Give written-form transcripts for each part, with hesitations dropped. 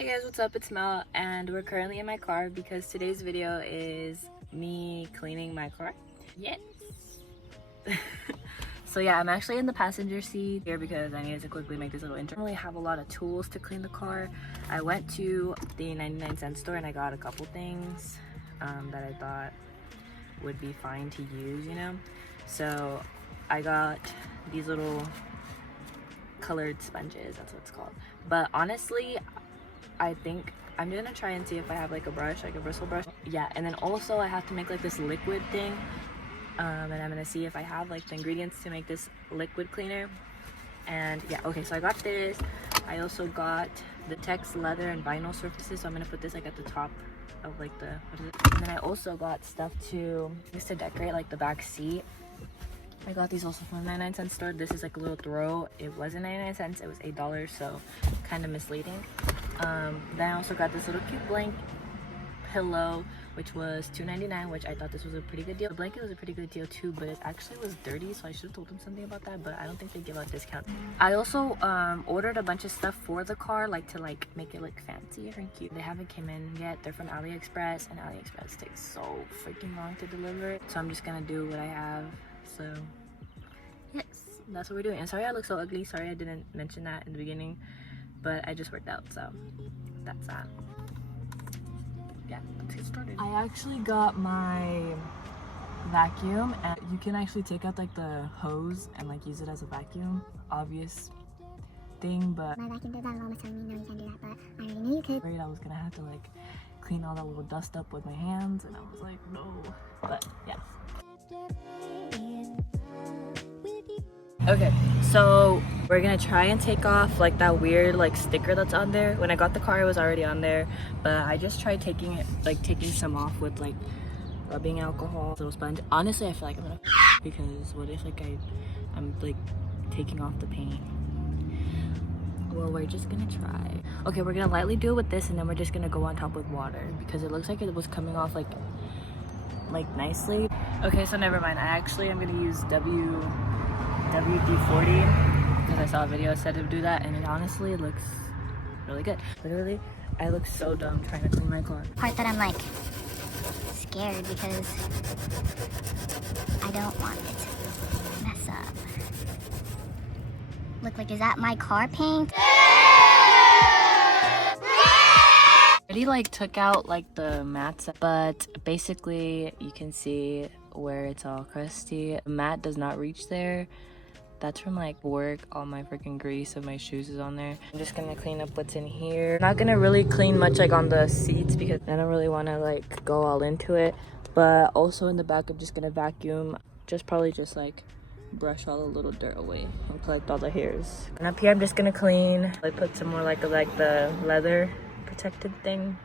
Hey guys, what's up? It's Mel and we're currently in my car because today's video is me cleaning my car. Yes. So yeah, I'm actually in the passenger seat here because I needed to quickly make this little intro. I don't really have a lot of tools to clean the car. I went to the 99-cent store and I got a couple things that I thought would be fine to use, you know? So I got these little colored sponges, that's what it's called. But honestly, I think I'm gonna try and see if I have like a brush, like a bristle brush. Yeah, and then also I have to make like this liquid thing. And I'm gonna see if I have like the ingredients to make this liquid cleaner. And yeah, okay, so I got this. I also got the Tex leather and vinyl surfaces, so I'm gonna put this like at the top of like the, what is it? And then I also got stuff to decorate like the back seat. I got these also from the 99-cent store. This is like a little throw. It wasn't 99 cents, it was $8, so kind of misleading. Then I also got this little cute blanket pillow, which was $2.99, which I thought this was a pretty good deal. The blanket was a pretty good deal too, but it actually was dirty, so I should have told them something about that, but I don't think they give out discounts. I also ordered a bunch of stuff for the car, like to like make it look fancy and cute. They haven't came in yet. They're from AliExpress, and AliExpress takes so freaking long to deliver it, so I'm just gonna do what I have. So yes, that's what we're doing. And sorry I look so ugly, sorry I didn't mention that in the beginning, but I just worked out, so that's yeah, let's get started. I actually got my vacuum, and you can actually take out like the hose and like use it as a vacuum. Obvious thing, but my vacuum did that and mom was telling me no, you can't do that, but I already knew you could. I was gonna have to like clean all that little dust up with my hands, and I was like, no. But yeah. Okay, so we're gonna try and take off like that weird like sticker that's on there. When I got the car, it was already on there, but I just tried taking some off with like rubbing alcohol, little sponge. Honestly, I feel like I'm gonna because what if like I'm like taking off the paint? Well, we're just gonna try. Okay, we're gonna lightly do it with this, and then we're just gonna go on top with water because it looks like it was coming off like nicely. Okay, so never mind. I actually am gonna use WD-40 because I saw a video that said to do that, and it honestly looks really good. Literally, I look so dumb trying to clean my car. Part that I'm like scared because I don't want it to mess up. Look, like, is that my car paint? I already like took out like the mats, but basically you can see where it's all crusty. The mat does not reach there. That's from like work. All my freaking grease of my shoes is on there. I'm just gonna clean up what's in here. I'm not gonna really clean much like on the seats because I don't really want to like go all into it, but also in the back I'm just gonna vacuum, probably just like brush all the little dirt away and collect all the hairs. And up here I'm just gonna clean, like put some more like the leather protected thing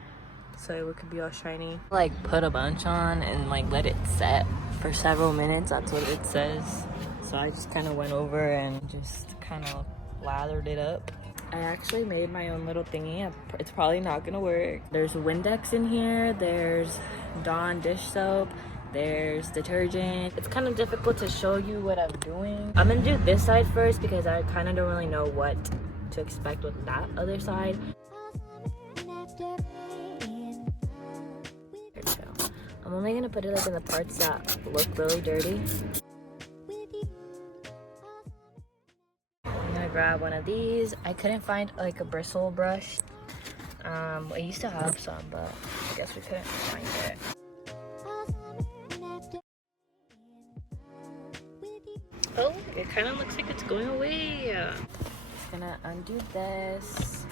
so it could be all shiny. Like put a bunch on and like let it set for several minutes. That's what it says. So I just kind of went over and just kind of lathered it up. I actually made my own little thingy. It's probably not gonna work. There's Windex in here, there's Dawn dish soap, there's detergent. It's kind of difficult to show you what I'm doing. I'm gonna do this side first because I kind of don't really know what to expect with that other side. There we go. I'm only gonna put it like in the parts that look really dirty. I'm gonna grab one of these. I couldn't find like a bristle brush. I used to have some, but I guess we couldn't find it. Oh, it kind of looks like it's going away. Just gonna undo this.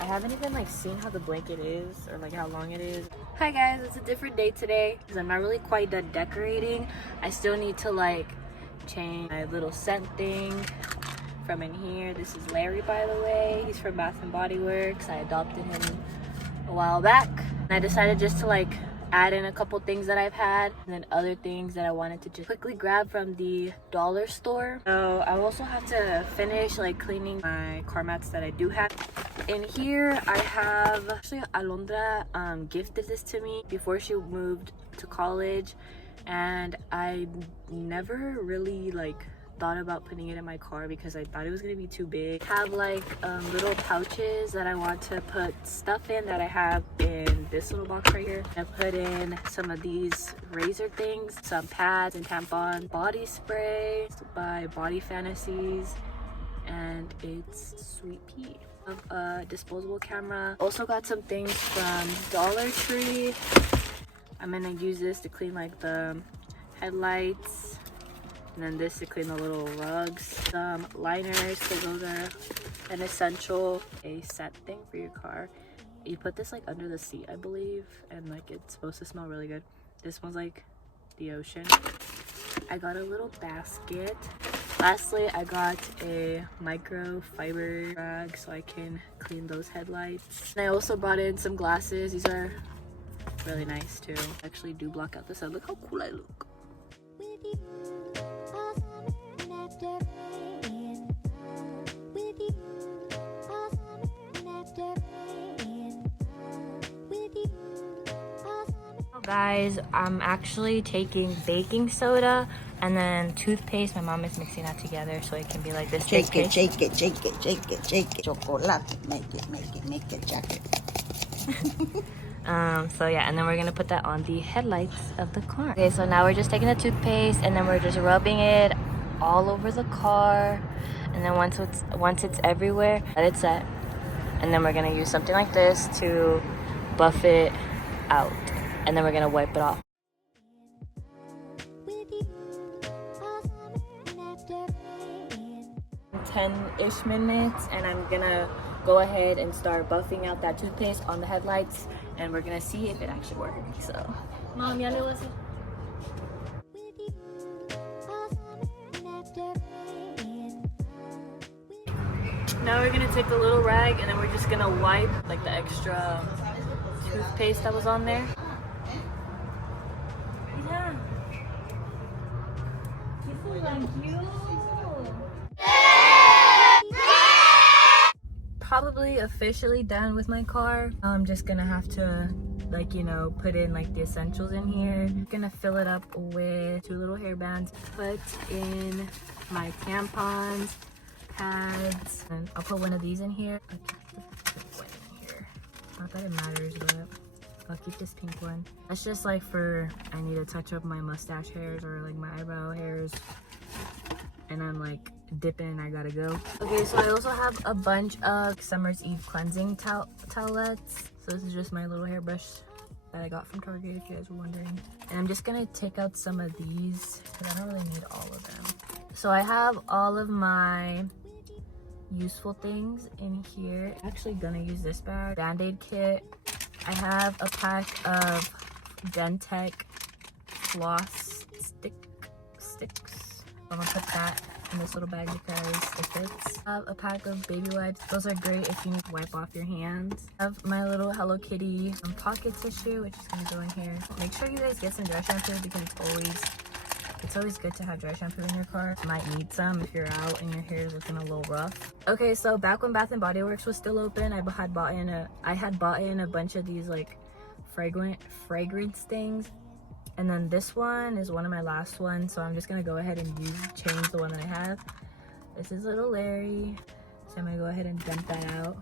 I haven't even like seen how the blanket is or like how long it is. Hi guys, it's a different day today because I'm not really quite done decorating. I still need to like change my little scent thing from in here. This is Larry, by the way. He's from Bath and Body Works. I adopted him a while back. And I decided just to like add in a couple things that I've had and then other things that I wanted to just quickly grab from the dollar store. So I also have to finish like cleaning my car mats that I do have. In here I have, actually Alondra gifted this to me before she moved to college, and I never really like thought about putting it in my car because I thought it was gonna be too big. I have like little pouches that I want to put stuff in that I have in this little box right here. I put in some of these razor things, some pads and tampons, body spray by Body Fantasies, and it's Sweet Pea. A disposable camera. Also got some things from Dollar Tree. I'm gonna use this to clean like the headlights, and then this to clean the little rugs. Some liners, because those are an essential. A scent thing for your car. You put this like under the seat, I believe, and like it's supposed to smell really good. This smells like the ocean. I got a little basket. Lastly, I got a microfiber rag so I can clean those headlights. And I also brought in some glasses. These are really nice too. Actually do block out the sun. Look how cool I look. Guys, I'm actually taking baking soda and then toothpaste. My mom is mixing that together so it can be like this. Shake it, shake it, shake it, shake it, shake it. Chocolate, make it chocolate. So yeah, and then we're gonna put that on the headlights of the car. Okay, so now we're just taking the toothpaste and then we're just rubbing it all over the car. And then once it's everywhere, let it set. And then we're gonna use something like this to buff it out. And then we're gonna wipe it off. 10-ish minutes, and I'm gonna go ahead and start buffing out that toothpaste on the headlights, and we're gonna see if it actually works. So, Mom, ya le voy a hacer. Now we're gonna take a little rag and then we're just gonna wipe like the extra toothpaste that was on there. Yeah. Probably officially done with my car. I'm just gonna have to like, you know, put in like the essentials in here. I'm gonna fill it up with 2 little hair bands. Put in my tampons, pads, and I'll put one of these in here. Not that it matters, but I'll keep this pink one. That's just like for, I need to touch up my mustache hairs or like my eyebrow hairs, and I'm like dipping and I gotta go. Okay, so I also have a bunch of Summer's Eve cleansing towelettes. So this is just my little hairbrush that I got from Target, if you guys were wondering. And I'm just gonna take out some of these because I don't really need all of them. So I have all of my useful things in here. I'm actually gonna use this bag. Band-Aid kit. I have a pack of Dentec floss sticks. I'm gonna put that in this little bag because it fits. I have a pack of baby wipes. Those are great if you need to wipe off your hands. I have my little Hello Kitty pocket tissue, which is gonna go in here. Make sure you guys get some dry shampoo because it's always good to have dry shampoo in your car. You might need some if you're out and your hair is looking a little rough. Okay, so back when Bath & Body Works was still open, I had bought in a bunch of these like fragrance things. And then this one is one of my last ones, so I'm just gonna go ahead and change the one that I have. This is Little Larry, so I'm gonna go ahead and dump that out.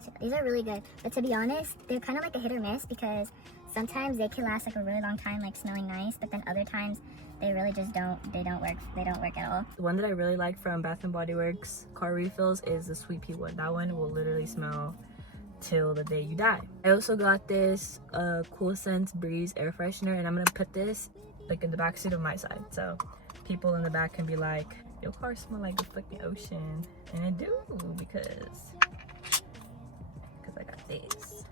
So these are really good, but to be honest, they're kind of like a hit or miss because sometimes they can last like a really long time, like smelling nice, but then other times they really just don't work at all. The one that I really like from Bath & Body Works car refills is the Sweet Pea one. That one will literally smell till the day you die. I also got this Cool Scents Breeze air freshener, and I'm gonna put this like in the back seat of my side, so people in the back can be like, your car smell like the fucking ocean. And I do because I got this.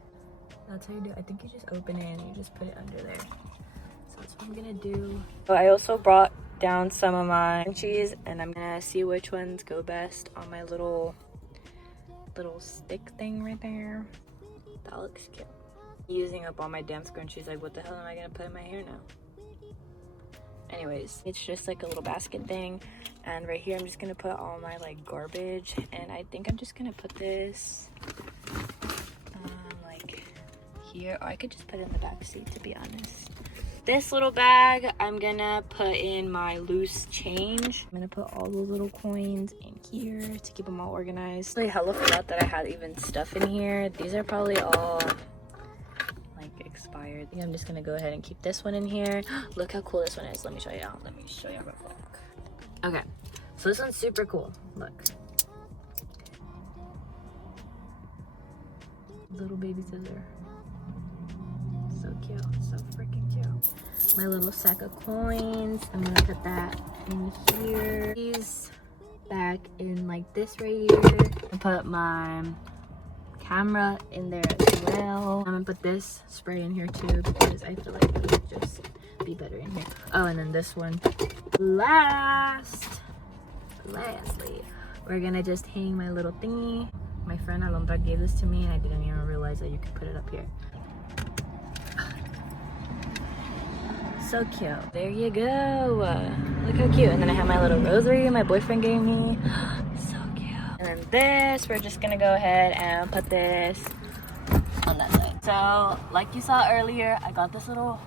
That's how you do it. I think you just open it and you just put it under there. So that's what I'm gonna do. So I also brought down some of my cheese, and I'm gonna see which ones go best on my little stick thing right there. That looks cute. Using up all my damn scrunchies, like what the hell am I gonna put in my hair now? Anyways, it's just like a little basket thing, and right here I'm just gonna put all my like garbage, and I think I'm just gonna put this like here, or I could just put it in the back seat, to be honest. this little bag, I'm gonna put in my loose change. I'm gonna put all those little coins in here to keep them all organized. I hella forgot that I had even stuff in here. These are probably all like expired. I think I'm just gonna go ahead and keep this one in here. Look how cool this one is. Let me show you out. Let me show you real quick. Okay, so this one's super cool. Look. Little baby scissor. So cute, so freaking cute. My little sack of coins, I'm gonna put that in here. These back in like this right here. I put my camera in there as well. I'm gonna put this spray in here too because I feel like it would just be better in here. Oh, and then this one. Lastly, we're gonna just hang my little thingy. My friend Alondra gave this to me and I didn't even realize that you could put it up here. So cute. There you go. Look how cute. And then I have my little rosary my boyfriend gave me. So cute. And then this, we're just gonna go ahead and put this on that side. So, like you saw earlier, I got this little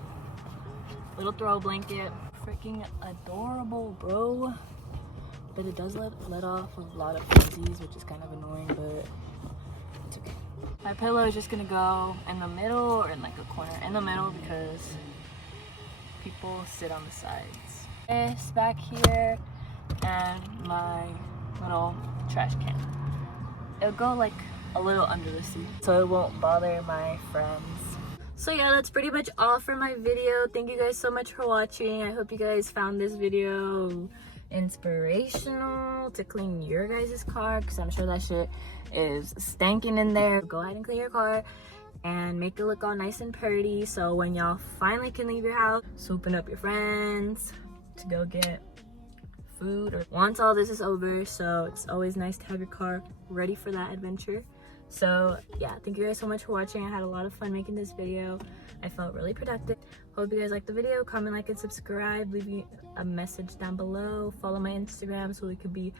throw blanket. Freaking adorable, bro. But it does let off a lot of fuzzies, which is kind of annoying, but it's okay. My pillow is just gonna go in the middle or in like a corner in the middle because people sit on the sides. This back here and my little trash can. It'll go like a little under the seat so it won't bother my friends. So yeah, that's pretty much all for my video. Thank you guys so much for watching. I hope you guys found this video inspirational to clean your guys' car because I'm sure that shit is stanking in there. Go ahead and clean your car and make it look all nice and pretty so when y'all finally can leave your house, swooping up your friends to go get food or once all this is over. So it's always nice to have your car ready for that adventure. So yeah, thank you guys so much for watching. I had a lot of fun making this video. I felt really productive. Hope you guys liked the video. Comment, like, and subscribe. Leave me a message down below. Follow my Instagram so we could be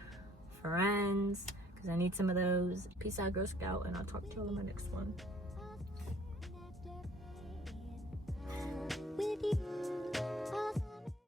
friends because I need some of those. Peace out, Girl Scout, and I'll talk to you all in my next one.